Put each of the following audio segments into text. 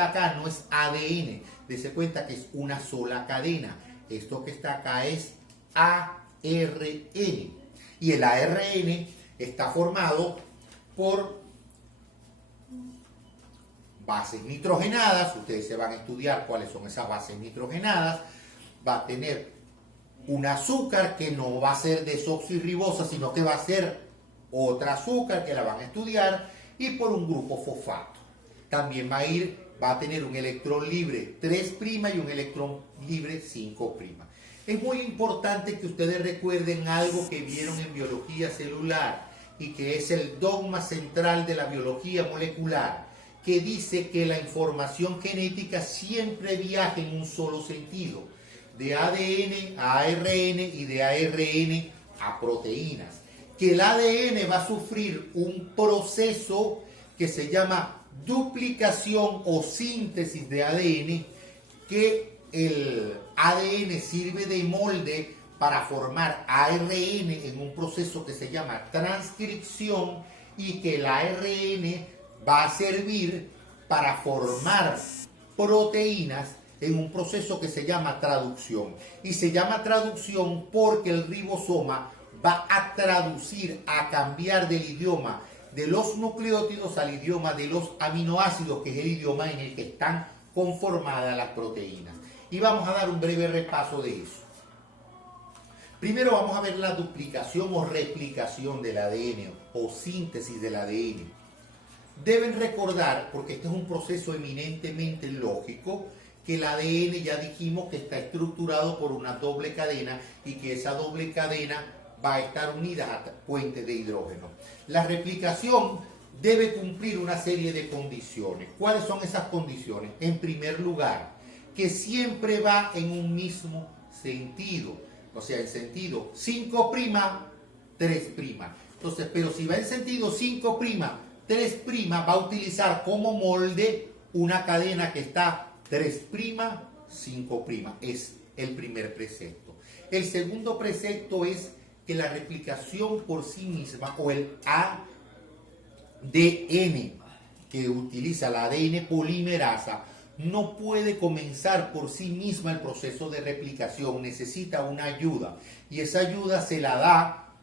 acá no es ADN, dése cuenta que es una sola cadena. Esto que está acá es ARN. Y el ARN está formado por bases nitrogenadas. Ustedes se van a estudiar cuáles son esas bases nitrogenadas. Va a tener un azúcar que no va a ser desoxirribosa, sino que va a ser otra azúcar que la van a estudiar, y por un grupo fosfato. También va a tener un electrón libre 3' y un electrón libre 5'. Es muy importante que ustedes recuerden algo que vieron en biología celular y que es el dogma central de la biología molecular, que dice que la información genética siempre viaja en un solo sentido, de ADN a ARN y de ARN a proteínas. Que el ADN va a sufrir un proceso que se llama duplicación o síntesis de ADN, que el ADN sirve de molde para formar ARN en un proceso que se llama transcripción, y que el ARN va a servir para formar proteínas en un proceso que se llama traducción. Y se llama traducción porque el ribosoma va a traducir, a cambiar del idioma de los nucleótidos al idioma de los aminoácidos, que es el idioma en el que están conformadas las proteínas. Y vamos a dar un breve repaso de eso. Primero vamos a ver la duplicación o replicación del ADN o síntesis del ADN. Deben recordar, porque este es un proceso eminentemente lógico, que el ADN ya dijimos que está estructurado por una doble cadena y que esa doble cadena va a estar unida a puentes de hidrógeno. La replicación debe cumplir una serie de condiciones. ¿Cuáles son esas condiciones? En primer lugar, que siempre va en un mismo sentido, o sea, en sentido 5', 3'. Entonces, pero si va en sentido 5', 3', va a utilizar como molde una cadena que está 3', 5'. Es el primer precepto. El segundo precepto es que la replicación por sí misma, o el ADN que utiliza la ADN polimerasa, no puede comenzar por sí misma el proceso de replicación, necesita una ayuda, y esa ayuda se la da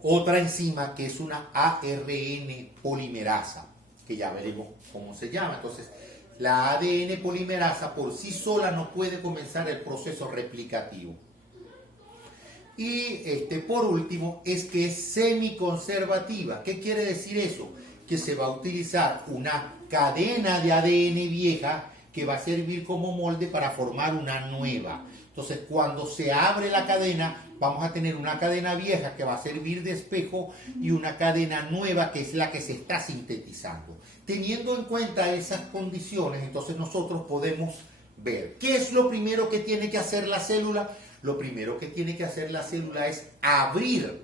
otra enzima que es una ARN polimerasa, que ya veremos cómo se llama. Entonces, la ADN polimerasa por sí sola no puede comenzar el proceso replicativo. Y por último, es que es semiconservativa. ¿Qué quiere decir eso? Que se va a utilizar una cadena de ADN vieja que va a servir como molde para formar una nueva. Entonces, cuando se abre la cadena, vamos a tener una cadena vieja que va a servir de espejo y una cadena nueva que es la que se está sintetizando. Teniendo en cuenta esas condiciones, entonces nosotros podemos ver qué es lo primero que tiene que hacer la célula. Lo primero que tiene que hacer la célula es abrir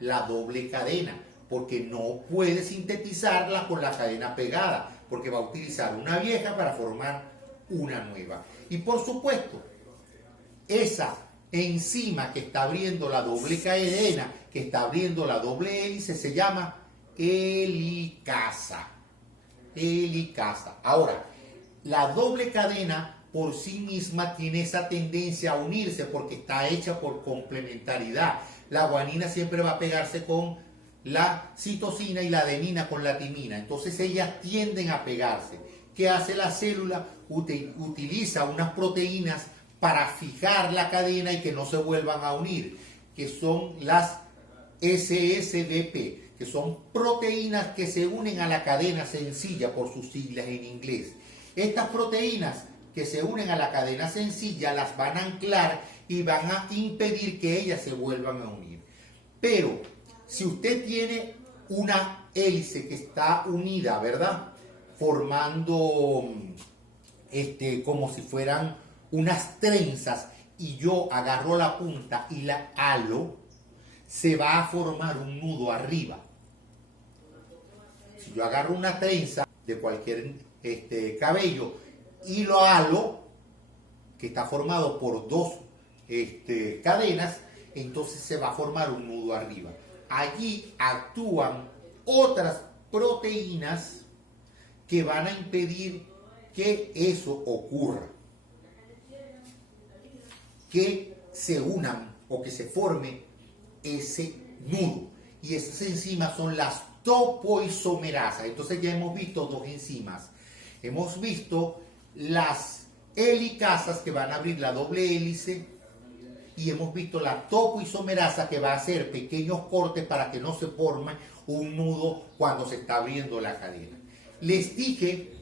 la doble cadena, porque no puede sintetizarla con la cadena pegada, porque va a utilizar una vieja para formar una nueva. Y por supuesto, esa enzima que está abriendo la doble cadena, que está abriendo la doble hélice, se llama helicasa. Helicasa. Ahora, la doble cadena por sí misma tiene esa tendencia a unirse porque está hecha por complementariedad. La guanina siempre va a pegarse con la citosina y la adenina con la timina. Entonces ellas tienden a pegarse. ¿Qué hace la célula? Utiliza unas proteínas para fijar la cadena y que no se vuelvan a unir, que son las SSBP, que son proteínas que se unen a la cadena sencilla por sus siglas en inglés. Estas proteínas que se unen a la cadena sencilla las van a anclar y van a impedir que ellas se vuelvan a unir. Pero si usted tiene una hélice que está unida, ¿verdad?, formando como si fueran unas trenzas, y yo agarro la punta y la halo, se va a formar un nudo arriba. Si yo agarro una trenza de cualquier cabello y lo halo, que está formado por dos cadenas, entonces se va a formar un nudo arriba. Allí actúan otras proteínas que van a impedir que eso ocurra, que se unan o que se forme ese nudo. Y esas enzimas son las topoisomerasas. Entonces ya hemos visto dos enzimas. Hemos visto las helicasas que van a abrir la doble hélice y hemos visto la topoisomerasa que va a hacer pequeños cortes para que no se forme un nudo cuando se está abriendo la cadena. Les dije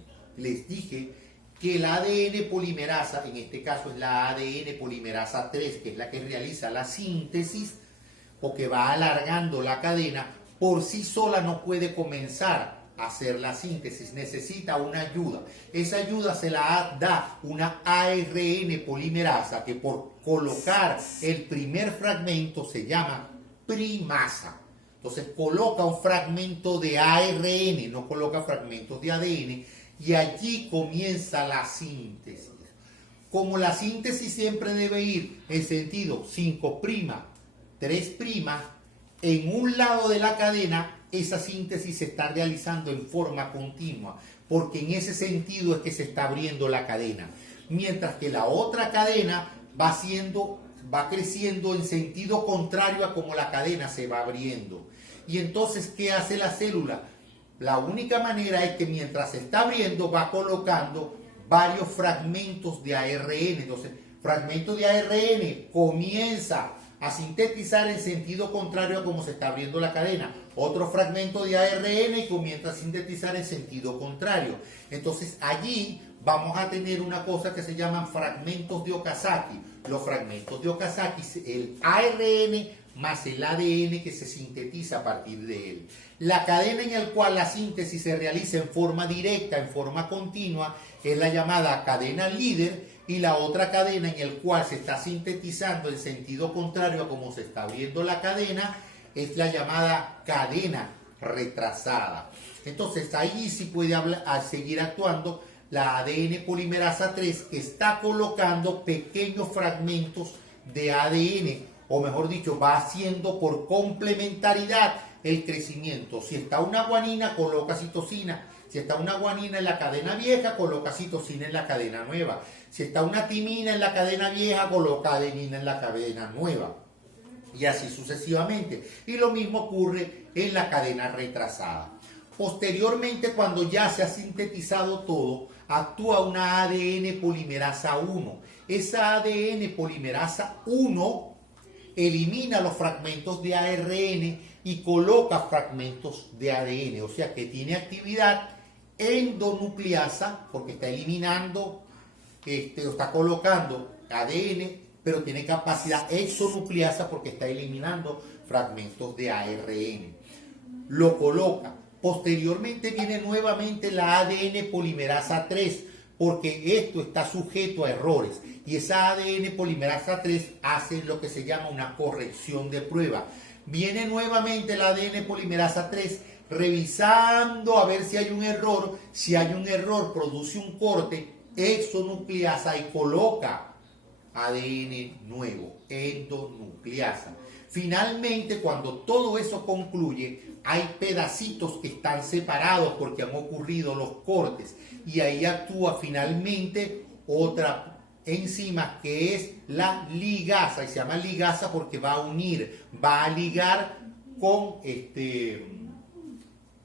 que la ADN polimerasa, en este caso es la ADN polimerasa 3, que es la que realiza la síntesis o que va alargando la cadena, por sí sola no puede comenzar a hacer la síntesis, necesita una ayuda. Esa ayuda se la da una ARN polimerasa que por colocar el primer fragmento se llama primasa. Entonces coloca un fragmento de ARN, no coloca fragmentos de ADN, y allí comienza la síntesis. Como la síntesis siempre debe ir en sentido 5', 3', en un lado de la cadena, esa síntesis se está realizando en forma continua, porque en ese sentido es que se está abriendo la cadena. Mientras que la otra cadena va creciendo en sentido contrario a como la cadena se va abriendo. Y entonces, ¿qué hace la célula? La única manera es que mientras se está abriendo va colocando varios fragmentos de ARN. Entonces, fragmento de ARN comienza a sintetizar en sentido contrario a como se está abriendo la cadena. Otro fragmento de ARN y comienza a sintetizar en sentido contrario. Entonces, allí vamos a tener una cosa que se llaman fragmentos de Okazaki. Los fragmentos de Okazaki, el ARN más el ADN que se sintetiza a partir de él. La cadena en la cual la síntesis se realiza en forma directa, en forma continua, es la llamada cadena líder, y la otra cadena en la cual se está sintetizando en sentido contrario a como se está abriendo la cadena es la llamada cadena retrasada. Entonces ahí sí puede seguir actuando la ADN polimerasa 3, que está colocando pequeños fragmentos de ADN, o mejor dicho, va haciendo por complementariedad el crecimiento. Si está una guanina, coloca citosina. Si está una guanina en la cadena vieja, coloca citosina en la cadena nueva. Si está una timina en la cadena vieja, coloca adenina en la cadena nueva. Y así sucesivamente. Y lo mismo ocurre en la cadena retrasada. Posteriormente, cuando ya se ha sintetizado todo, actúa una ADN polimerasa 1. Esa ADN polimerasa 1 elimina los fragmentos de ARN y coloca fragmentos de ADN, o sea que tiene actividad endonucleasa porque está eliminando, está colocando ADN, pero tiene capacidad exonucleasa porque está eliminando fragmentos de ARN. Lo coloca. Posteriormente viene nuevamente la ADN polimerasa 3, porque esto está sujeto a errores. Y esa ADN polimerasa 3 hace lo que se llama una corrección de prueba. Viene nuevamente la ADN polimerasa 3 revisando a ver si hay un error. Si hay un error, produce un corte, exonucleasa y coloca ADN nuevo, endonucleasa. Finalmente, cuando todo eso concluye, hay pedacitos que están separados porque han ocurrido los cortes y ahí actúa finalmente otra enzima que es la ligasa, y se llama ligasa porque va a unir, va a ligar con en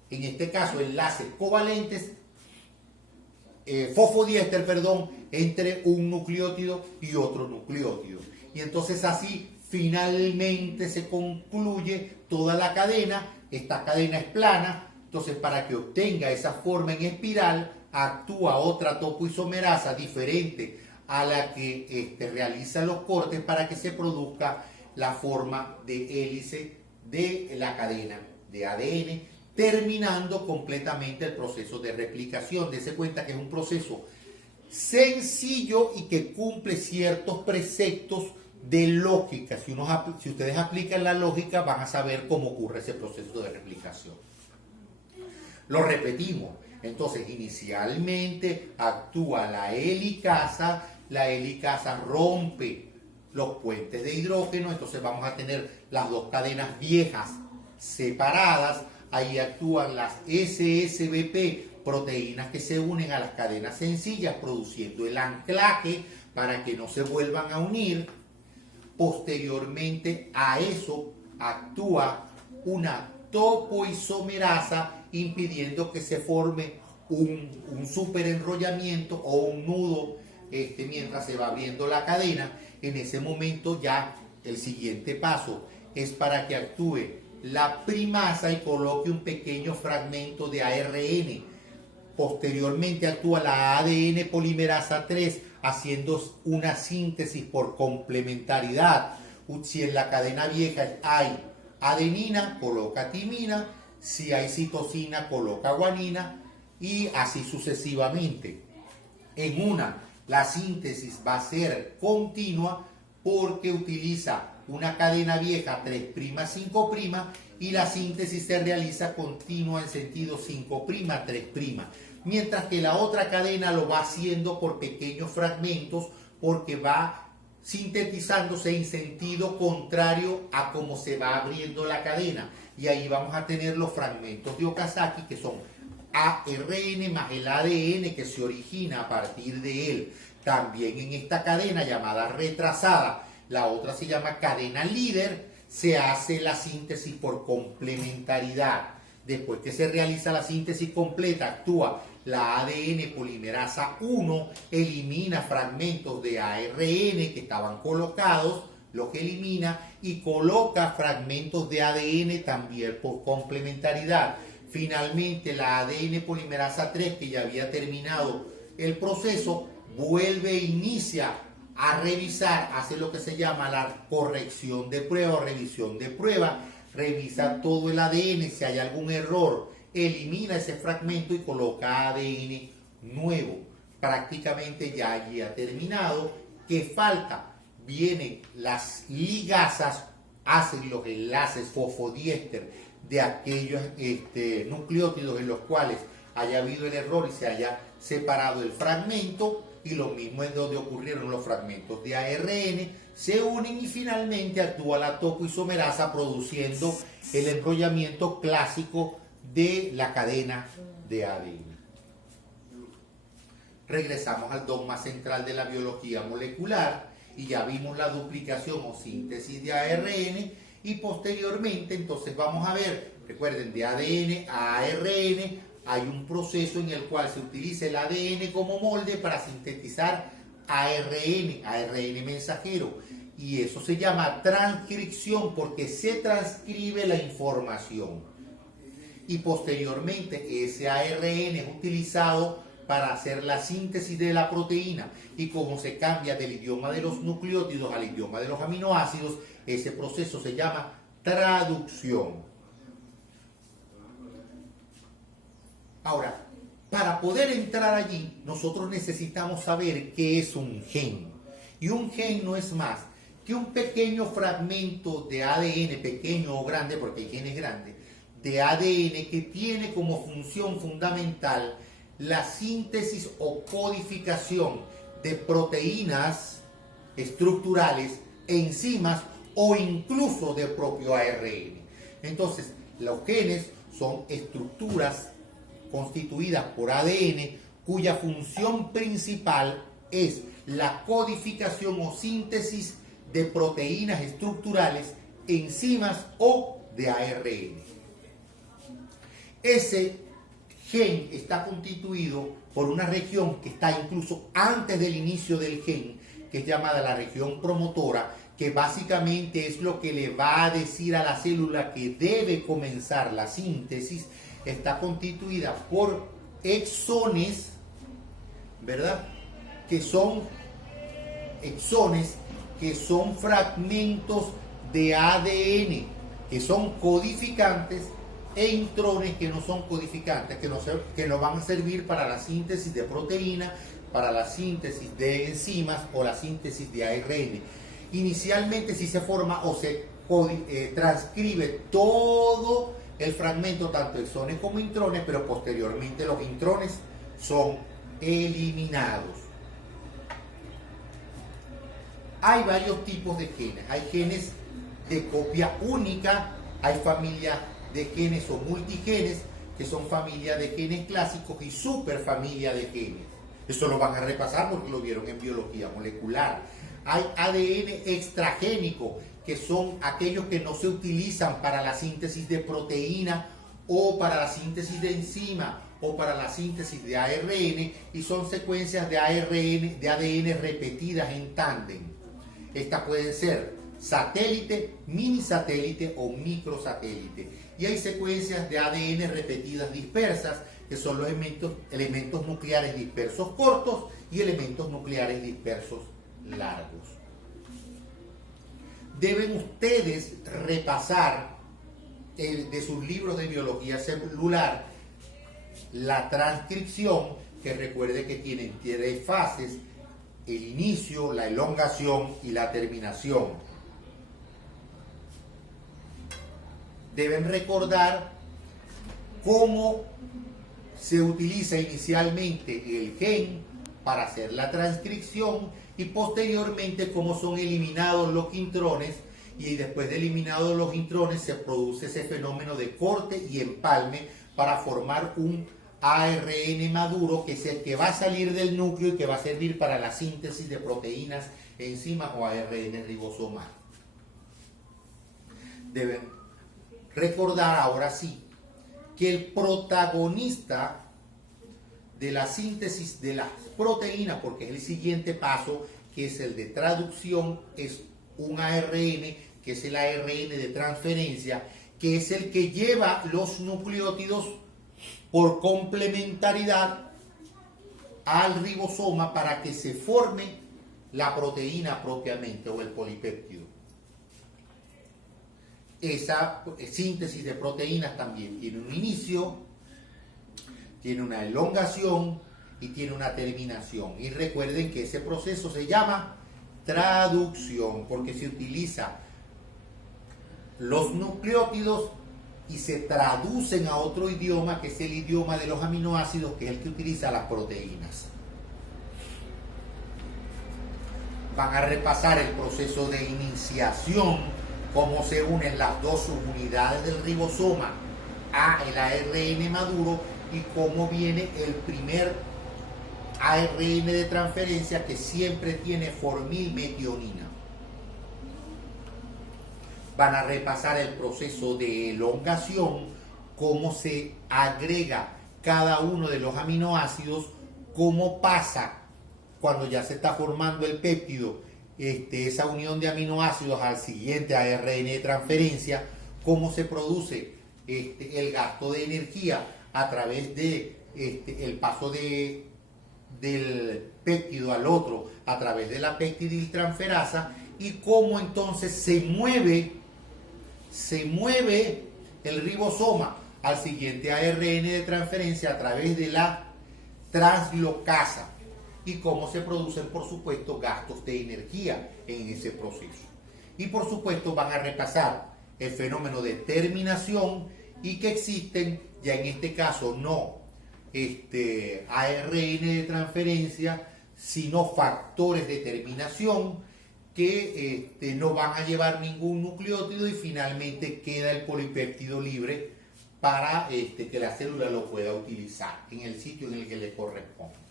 este caso enlaces covalentes, fosfodiéster, entre un nucleótido y otro nucleótido. Y entonces así finalmente se concluye toda la cadena. Esta cadena es plana, entonces para que obtenga esa forma en espiral, actúa otra topoisomerasa diferente a la que realiza los cortes para que se produzca la forma de hélice de la cadena de ADN, terminando completamente el proceso de replicación. Dese cuenta que es un proceso sencillo y que cumple ciertos preceptos de lógica. Si ustedes aplican la lógica, van a saber cómo ocurre ese proceso de replicación. Lo repetimos. Entonces, inicialmente actúa la helicasa rompe los puentes de hidrógeno, entonces vamos a tener las dos cadenas viejas separadas. Ahí actúan las SSBP proteínas que se unen a las cadenas sencillas, produciendo el anclaje para que no se vuelvan a unir. Posteriormente a eso actúa una topoisomerasa, impidiendo que se forme un superenrollamiento o un nudo mientras se va abriendo la cadena. En ese momento ya el siguiente paso es para que actúe la primasa y coloque un pequeño fragmento de ARN. Posteriormente actúa la ADN polimerasa 3 haciendo una síntesis por complementariedad. Si en la cadena vieja hay adenina, coloca timina. Si hay citosina, coloca guanina, y así sucesivamente. En una, la síntesis va a ser continua porque utiliza una cadena vieja 3', 5', y la síntesis se realiza continua en sentido 5', 3', mientras que la otra cadena lo va haciendo por pequeños fragmentos porque va sintetizándose en sentido contrario a cómo se va abriendo la cadena. Y ahí vamos a tener los fragmentos de Okazaki, que son ARN más el ADN que se origina a partir de él. También en esta cadena llamada retrasada, la otra se llama cadena líder, se hace la síntesis por complementariedad. Después que se realiza la síntesis completa, actúa la ADN polimerasa 1, elimina fragmentos de ARN que estaban colocados, lo que elimina, y coloca fragmentos de ADN también por complementariedad. Finalmente, la ADN polimerasa 3, que ya había terminado el proceso, vuelve e inicia a revisar, hace lo que se llama la corrección de prueba o revisión de prueba, revisa todo el ADN, si hay algún error, elimina ese fragmento y coloca ADN nuevo. Prácticamente ya allí ha terminado. ¿Qué falta? Vienen las ligasas, hacen los enlaces fosfodiéster de aquellos nucleótidos en los cuales haya habido el error y se haya separado el fragmento, y lo mismo es donde ocurrieron los fragmentos de ARN, se unen y finalmente actúa la topoisomerasa produciendo el enrollamiento clásico de la cadena de ADN. Regresamos al dogma central de la biología molecular y ya vimos la duplicación o síntesis de ARN, y posteriormente entonces vamos a ver, recuerden, de ADN a ARN hay un proceso en el cual se utiliza el ADN como molde para sintetizar ARN mensajero, y eso se llama transcripción porque se transcribe la información, y posteriormente ese ARN es utilizado para hacer la síntesis de la proteína, y como se cambia del idioma de los nucleótidos al idioma de los aminoácidos, ese proceso se llama traducción. Ahora, para poder entrar allí, nosotros necesitamos saber qué es un gen. Y un gen no es más que un pequeño fragmento de ADN, pequeño o grande, porque hay genes grandes, de ADN que tiene como función fundamental la síntesis o codificación de proteínas estructurales, enzimas o incluso del propio ARN. Entonces, los genes son estructuras constituidas por ADN cuya función principal es la codificación o síntesis de proteínas estructurales, enzimas o de ARN. Ese gen está constituido por una región que está incluso antes del inicio del gen, que es llamada la región promotora, que básicamente es lo que le va a decir a la célula que debe comenzar la síntesis. Está constituida por exones, ¿verdad? Exones que son fragmentos de ADN, que son codificantes, e intrones que no son codificantes, que nos van a servir para la síntesis de proteína, para la síntesis de enzimas o la síntesis de ARN. Inicialmente sí se forma o se transcribe todo el fragmento, tanto exones como intrones, pero posteriormente los intrones son eliminados. Hay varios tipos de genes. Hay genes de copia única, hay familias de genes o multigenes, que son familia de genes clásicos y superfamilia de genes. Eso lo van a repasar porque lo vieron en biología molecular. Hay ADN extragénico, que son aquellos que no se utilizan para la síntesis de proteína o para la síntesis de enzima o para la síntesis de ARN, y son secuencias de ADN repetidas en tándem. Estas pueden ser satélite, mini satélite o microsatélite. Y hay secuencias de ADN repetidas dispersas, que son los elementos nucleares dispersos cortos y elementos nucleares dispersos largos. Deben ustedes repasar de sus libros de biología celular la transcripción, que recuerde que tienen 3 fases: el inicio, la elongación y la terminación. Deben recordar cómo se utiliza inicialmente el gen para hacer la transcripción y posteriormente cómo son eliminados los intrones, y después de eliminados los intrones se produce ese fenómeno de corte y empalme para formar un ARN maduro, que es el que va a salir del núcleo y que va a servir para la síntesis de proteínas, enzimas o ARN ribosomal. Deben recordar ahora sí que el protagonista de la síntesis de las proteínas, porque es el siguiente paso, que es el de traducción, es un ARN, que es el ARN de transferencia, que es el que lleva los nucleótidos por complementariedad al ribosoma para que se forme la proteína propiamente o el polipéptido. Esa síntesis de proteínas también tiene un inicio, tiene una elongación y tiene una terminación. Y recuerden que ese proceso se llama traducción, porque se utiliza los nucleótidos y se traducen a otro idioma, que es el idioma de los aminoácidos, que es el que utiliza las proteínas. Van a repasar el proceso de iniciación, cómo se unen las dos subunidades del ribosoma a el ARN maduro y cómo viene el primer ARN de transferencia, que siempre tiene formilmetionina. Van a repasar el proceso de elongación, cómo se agrega cada uno de los aminoácidos, cómo pasa cuando ya se está formando el péptido, esa unión de aminoácidos al siguiente ARN de transferencia, cómo se produce el gasto de energía a través de el paso del péptido al otro a través de la peptidiltransferasa, y cómo entonces se mueve el ribosoma al siguiente ARN de transferencia a través de la translocasa, y cómo se producen, por supuesto, gastos de energía en ese proceso. Y por supuesto van a repasar el fenómeno de terminación, y que existen, ya en este caso no ARN de transferencia, sino factores de terminación que no van a llevar ningún nucleótido, y finalmente queda el polipéptido libre para que la célula lo pueda utilizar en el sitio en el que le corresponde.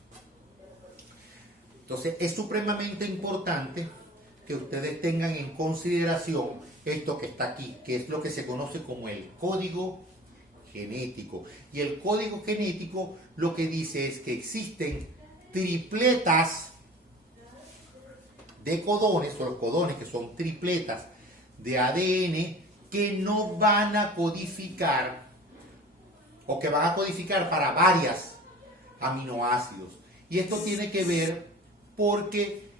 Entonces es supremamente importante que ustedes tengan en consideración esto que está aquí, que es lo que se conoce como el código genético. Y el código genético lo que dice es que existen tripletas de codones, o los codones, que son tripletas de ADN, que no van a codificar, o que van a codificar para varias aminoácidos. Y esto tiene que ver porque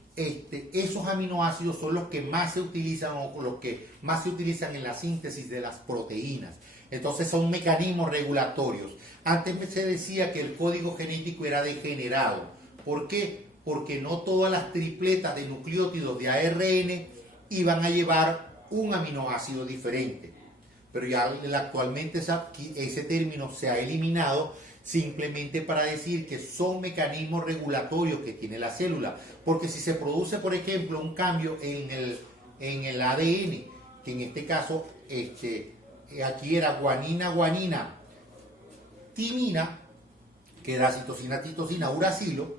esos aminoácidos son los que más se utilizan, o los que más se utilizan en la síntesis de las proteínas. Entonces son mecanismos regulatorios. Antes se decía que el código genético era degenerado. ¿Por qué? Porque no todas las tripletas de nucleótidos de ARN iban a llevar un aminoácido diferente. Pero ya actualmente ese término se ha eliminado, simplemente para decir que son mecanismos regulatorios que tiene la célula. Porque si se produce, por ejemplo, un cambio en el ADN, que en este caso aquí era guanina, timina, que da citosina, titosina, uracilo.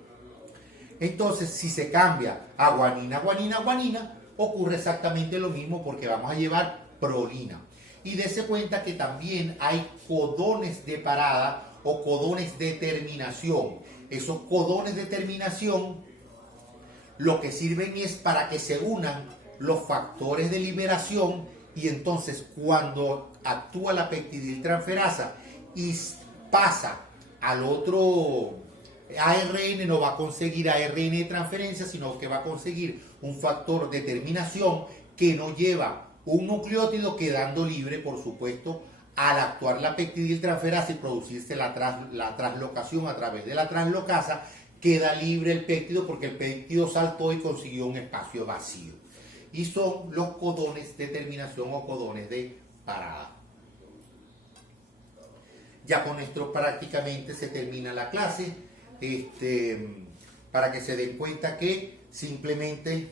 Entonces, si se cambia a guanina, guanina, guanina, ocurre exactamente lo mismo porque vamos a llevar prolina. Y dése cuenta que también hay codones de parada o codones de terminación. Esos codones de terminación lo que sirven es para que se unan los factores de liberación y entonces cuando actúa la peptidiltransferasa y pasa al otro ARN, no va a conseguir ARN de transferencia, sino que va a conseguir un factor de terminación que no lleva un nucleótido, quedando libre, por supuesto, al actuar la peptidiltransferasa y producirse la translocación a través de la translocasa, queda libre el péptido porque el péptido saltó y consiguió un espacio vacío. Y son los codones de terminación o codones de parada. Ya con esto prácticamente se termina la clase, para que se den cuenta que simplemente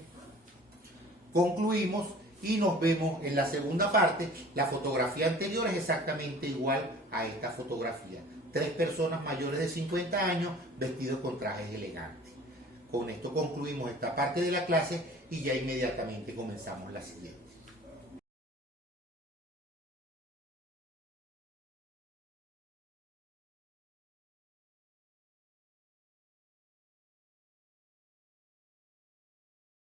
concluimos y nos vemos en la segunda parte. La fotografía anterior es exactamente igual a esta fotografía. 3 personas mayores de 50 años vestidos con trajes elegantes. Con esto concluimos esta parte de la clase y ya inmediatamente comenzamos la siguiente.